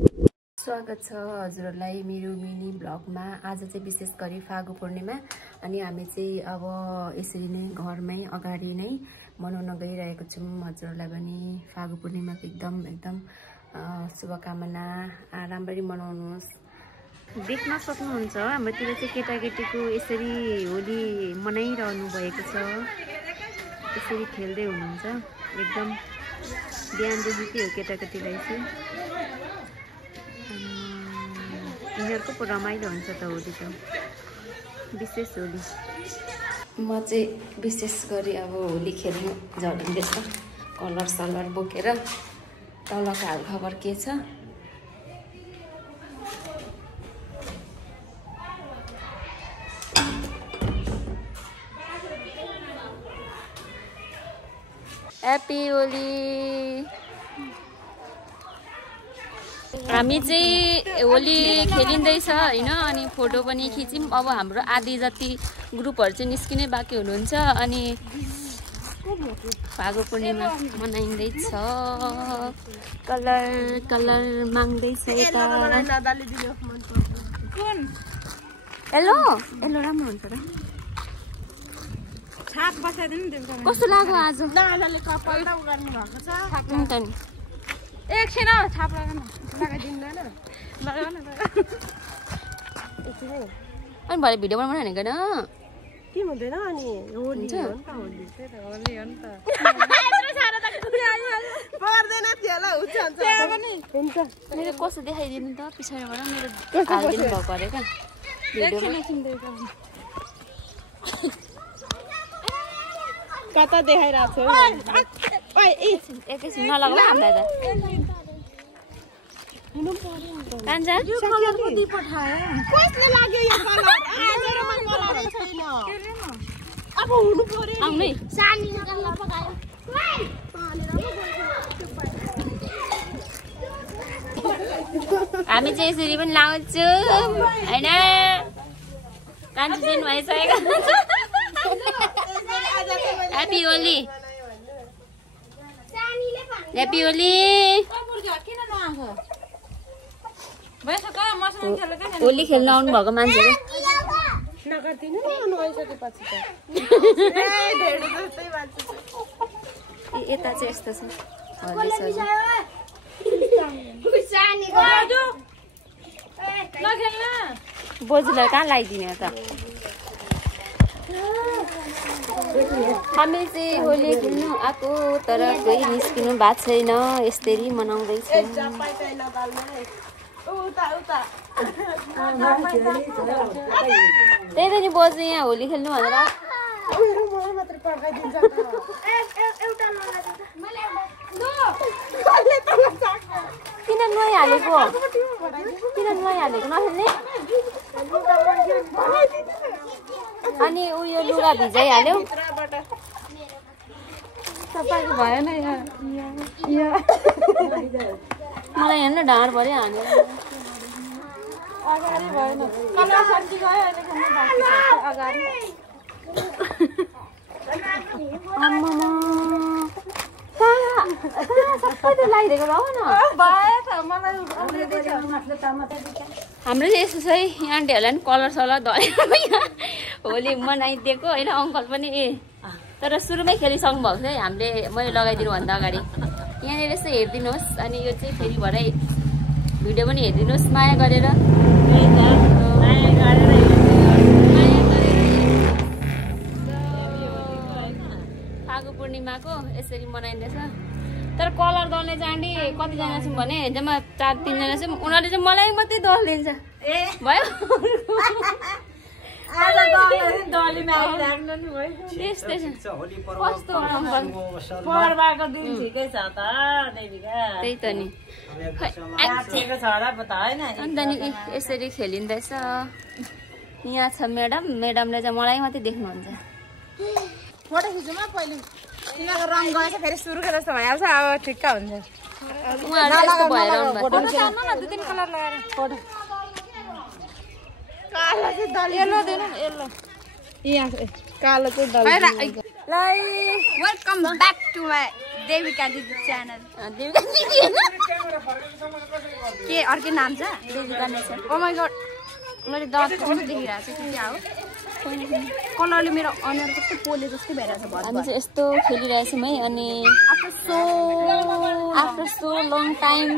स्वागत छ हजुरहरूलाई मेरो मिनी ब्लगमा। आज चाहिँ विशेष गरी फागु पूर्णिमा अनि हामी चाहिँ अब यसरी नै घरमै अगाडि नै मनाउन गइरहेको छौँ। हजुरहरूलाई पनि फागु पूर्णिमाको एकदम शुभकामना, राम्ररी मनाउनुहोस्। देख्न सक्नुहुन्छ हाम्रोतिर चाहिँ केटाकेटीको यसरी होली मनाइरहनु भएको छ। यसरी खेल्दै हुनुहुन्छ, एकदम बिहानदेखि हो केटाकेटीलाई चाहिँ। यिनीहरूको पो रमाइलो हुन्छ त होली त, विशेष होली। म चाहिँ विशेष गरी अब होली खेल्नु झरिँदैछ कलर सलर बोकेर। तलको हाल खबर के छ? ह्याप्पी होली। हामी चाहिँ होली खेलिँदैछ होइन, अनि फोटो पनि खिच्यौँ। अब हाम्रो आधी जति ग्रुपहरू चाहिँ निस्किनै बाँकी हुनुहुन्छ। अनि फागु पूर्णिमा मनाइँदैछ, कलर माग्दैछ यता। हेलो राम्रो हुन्छ र। कस्तो लाग्यो आज? एकछिन छाप लगाइदिँदैन। अनि भरे भिडियो बनाउनु भनेको न के हुँदैन? अनि हुन्छ मेरो कस्तो देखाइदिनु त पछाडिबाट। मेरो हालिदिनु भएको अरे क्या भिडियोमा। कता देखाइरहेको छु? एकैछिन नलगाऊ हामीलाई त। कान्छा कसले लाग्यो यो कलर? मेरोमा कलरै छैन। अब हुनु पर्यो। आउनु है। सानी कलर पकायो। हामी चाहिँ यसरी पनि लाउँछौँ होइन। कान्छा चाहिँ भइसकेको ह्याप्पी होली, ह्याप्पी होली। होली खेल्न आउनु भएको मान्छेहरू यता चाहिँ यस्तो छ। बोजूलाई कहाँ लगाइदिने त? हामी चाहिँ होली खेल्नु आएको तर कोही निस्किनु भएको छैन। यसरी मनाउँदैछौँ। त्यही त नि बोजू यहाँ होली खेल्नु भनेर किन नुहाइहालेको? नखेल्ने? अनि उयो लुगा भिजाइहाल्यो। तपाईँको भएन मलाई हेर्न ढाँड पऱ्यो हानेर। अगाडि भएन, कलर सब्जी गयो अहिले खानु बाँकी छ अगाडि। आम्मामा सबै त लगाइदिएको भाउ न। हाम्रो चाहिँ यस्तो छ है, आन्टीहरूलाई पनि कलर सलर धरेर होली मनाइदिएको होइन। अङ्कल पनि तर सुरुमै खेलिसक्नु भएको छ है। हामीले मैले लगाइदिनु भन्दा अगाडि यहाँनिर यसो हेरिदिनुहोस्। अनि यो चाहिँ फेरि भरे भिडियो पनि हेरिदिनुहोस् माया गरेर। फागु पूर्णिमाको यसरी मनाइँदैछ। तर कलर दल्ने चाहिँ आन्टी कतिजना छौँ भने जम्मा 4-3 छौँ। उनीहरूले चाहिँ मलाई मात्रै दल दिन्छ भयो। त्यस्तै छ। कस्तो पर्वको दिन ठिकै छ त त्यही त नि। अन्त नि यसरी खेलिँदैछ। यहाँ छ म्याडमले चाहिँ मलाई मात्रै देख्नुहुन्छ। फोटो खिचौँ न पहिले। तिनीहरूको रङ गएछ फेरि सुरुको जस्तो भइहाल्छ। अब ठिक्क हुन्छ। उहाँहरू यस्तो भएर आउनु भएको। फोटो चाल्नु न 2-3 कलर लगाएर। फोटो कालो चाहिँ दल येलो दिनु न। येलो यहाँ कालो चाहिँ दल। ल welcome back to my Devika Didi channel Devika Didi के अर्कै नाम छ Devika nature oh my god मैले दाँत कस्तो देखिरहेको छु क्या हो कलरले मेरो अनुहार कस्तो पोले जस्तो भइरहेछ भन्छ हामी चाहिँ यस्तो खेलिरहेछौँ है अनि after so long time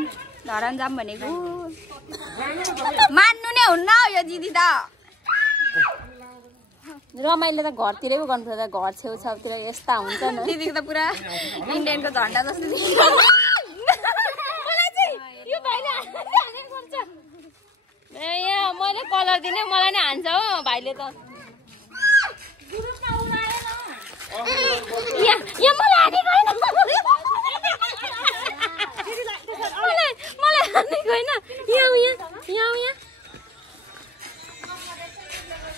Dharan जाम भनेको मान्नु नै हुन्न यो दिदी त रमाइलो त घरतिरै पो गर्नुपर्छ घर छेउछाउतिर यस्ता हुन्छ नि दिदीको त पुरा इन्डियनको झन्डा जस्तो यहाँ मैले कलर दिने मलाई नै हान्छ हो भाइले त मलाई हानेको होइन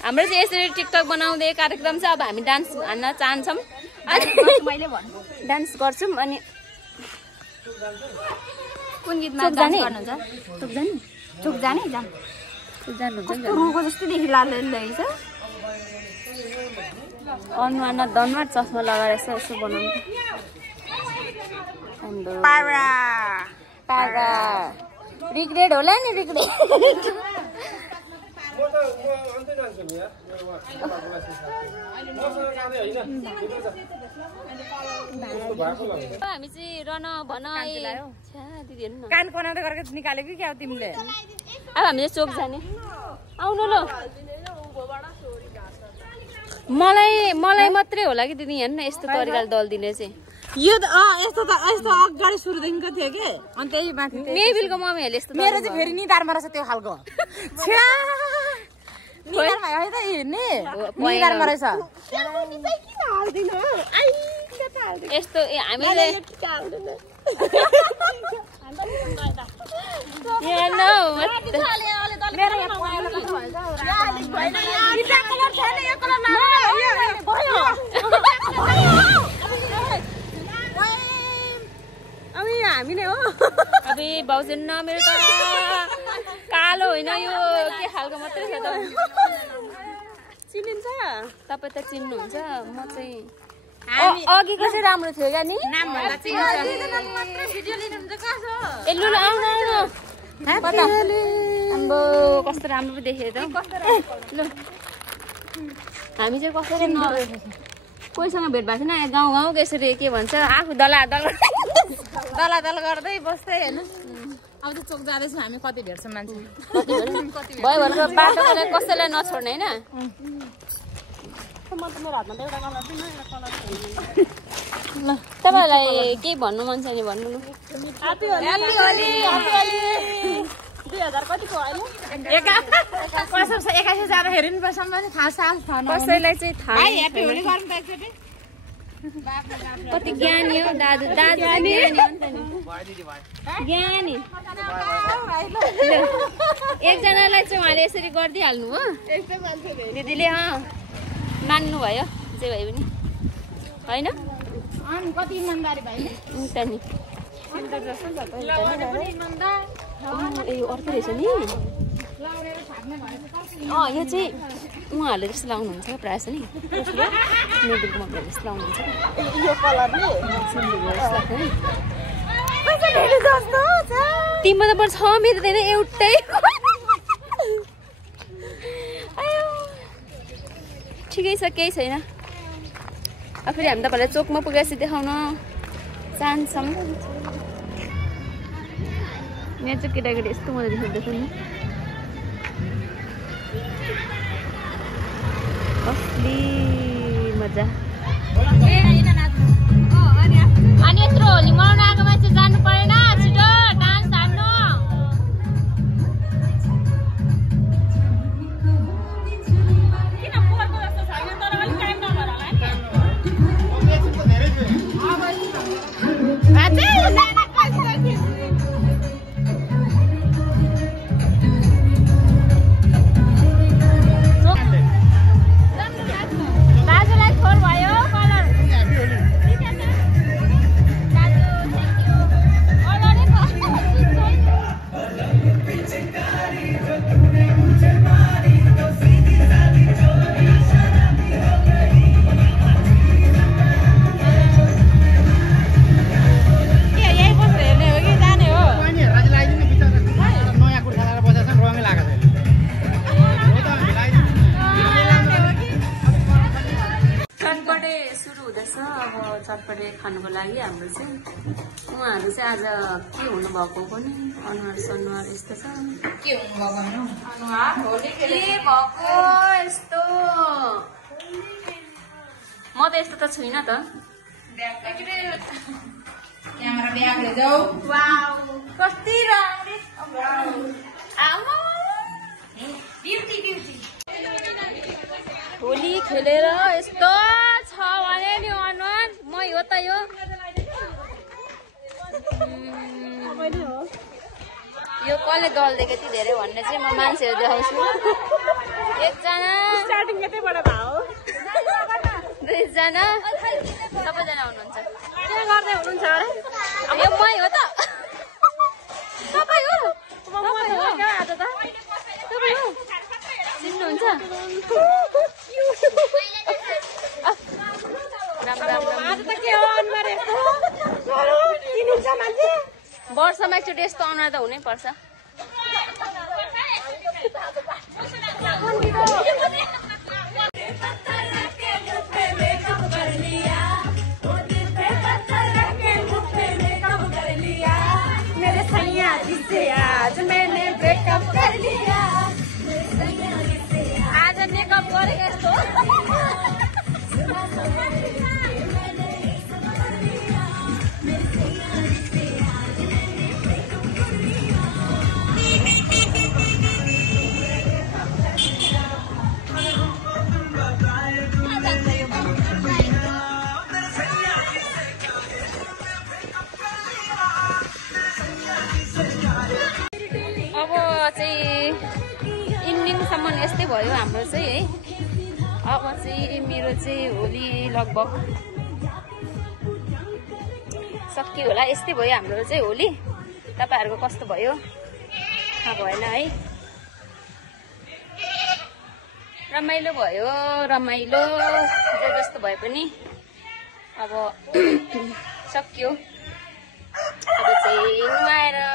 हाम्रो चाहिँ यसरी टिकटक बनाउँदै कार्यक्रम छ अब हामी डान्स हान्न चाहन्छौँ मैले भन्नु डान्स गर्छौँ अनि कुन गीतमा डान्स गर्नुहुन्छ चोक जाने जानुहुन्छ रुको जस्तो देखिरहेछ अनुहारमा दनुहार चस्मा लगाएर यसो बनाउनु पारा रिग्रेट होला नि रिग्रेट हामी चाहिँ रन भन कान बनाउँदै गरेको निकालेको क्या तिमीले अब हामी चाहिँ चोक जाने आउनु ल मलाई मात्रै होला कि दिदी हेर्नु न यस्तो तरिकाले दल दिने चाहिँ यो त यस्तो अगाडि सुरुदेखिको थियो कि अनि त्यही माथि मेबिलको मम्मीहरूले यस्तो मेरो चाहिँ फेरि निधारमा रहेछ त्यो खालको निधारमा है त हिँड्ने निधारमा रहेछ यस्तो हामीले हामीले हो अब बाउजन न मेरो त कालो होइन यो के खालको मात्रै छ त चिनिन्छ तपाईँ त चिन्नुहुन्छ म चाहिँ अघिको चाहिँ राम्रो थियो क्या नि आम्बो कस्तो राम्रो पो देखेँ त ल हामी चाहिँ कसरी कोहीसँग भेट भएको छैन गाउँ गाउँको यसरी के भन्छ आफू दलादल गर्दै बस्दै हेर्नु अब त चोक जाँदैछौँ हामी कति भेट्छौँ मान्छे भयो भनेको बाटोलाई कसैलाई नछोड्ने होइन ल तपाईँहरूलाई केही भन्नु मन छ नि भन्नु न 2000 कतिको अहिले 21 जाँदाखेरि नि बसम्म थाहा कसैलाई चाहिँ थाहा ह्याप्पी होली गरौँ त एकचोटि कति ज्ञानी हो दाजु ज्ञानी ज्ञानी एकजनालाई चाहिँ उहाँले यसरी गरिदिइहाल्नु हो दिदीले मान्नु भयो जे भयो पनि होइन कति इमान्दारी भयो त नि ए अर्को रहेछ नि यो चाहिँ उहाँहरूले जस्तो लाउनुहुन्छ प्रायः छ नि मेबिलको मम्मीहरूले जस्तो लाउनुहुन्छ तिम्रो त पर्छ मेरो त एउटै ठिकै छ केही छैन अब फेरि हामी तपाईँलाई चोकमा पुगेपछि देखाउन चाहन्छौँ यहाँ चाहिँ केटाकेटी यस्तो मजा देखाउँदैछ नि असली मजा अनि यत्रो होली मनाउन आएको मान्छे जानु परेन छिटो डान्स हान्नु अब चटपटे खानुको लागि हाम्रो चाहिँ उहाँहरू चाहिँ आज के हुनुभएको पनि अनुहार सनुहार यस्तो छ के हुनुभएको के भएको यस्तो म त यस्तो त छुइनँ त क्यामेरा ब्याग लैजाऊ वाउ कति राम्रो आमा ब्युटी ब्युटी होली खेलेर यस्तो छ भने नि अनुहार मै हो त यो यो कसले दल्दिएको यति धेरै भन्ने चाहिँ म मान्छेहरू देखाउँछु एकजना स्टार्टिङ कतैबाट भयो दुईजना सबैजना हुनुहुन्छ के गर्दै हुनुहुन्छ अरे यो मै हो त तपाईँ हो आज त तपाईँ हो चिन्नुहुन्छ आज त के हो अनुहार यस्तो चिनिन्छ मान्छे वर्षमा एकचोटि यस्तो अनुहार त हुनै पर्छ आज मैंने ब्रेकअप कर लिया आज मेकअप गरेको यस्तो इन्डिङसम्म यस्तै भयो हाम्रो चाहिँ है अब चाहिँ मेरो चाहिँ होली लगभग सकियो होला यस्तै भयो हाम्रो चाहिँ होली तपाईँहरूको कस्तो भयो थाहा भएन है रमाइलो भयो रमाइलो जे जस्तो भए पनि अब सकियो अब चाहिँ नुहाएर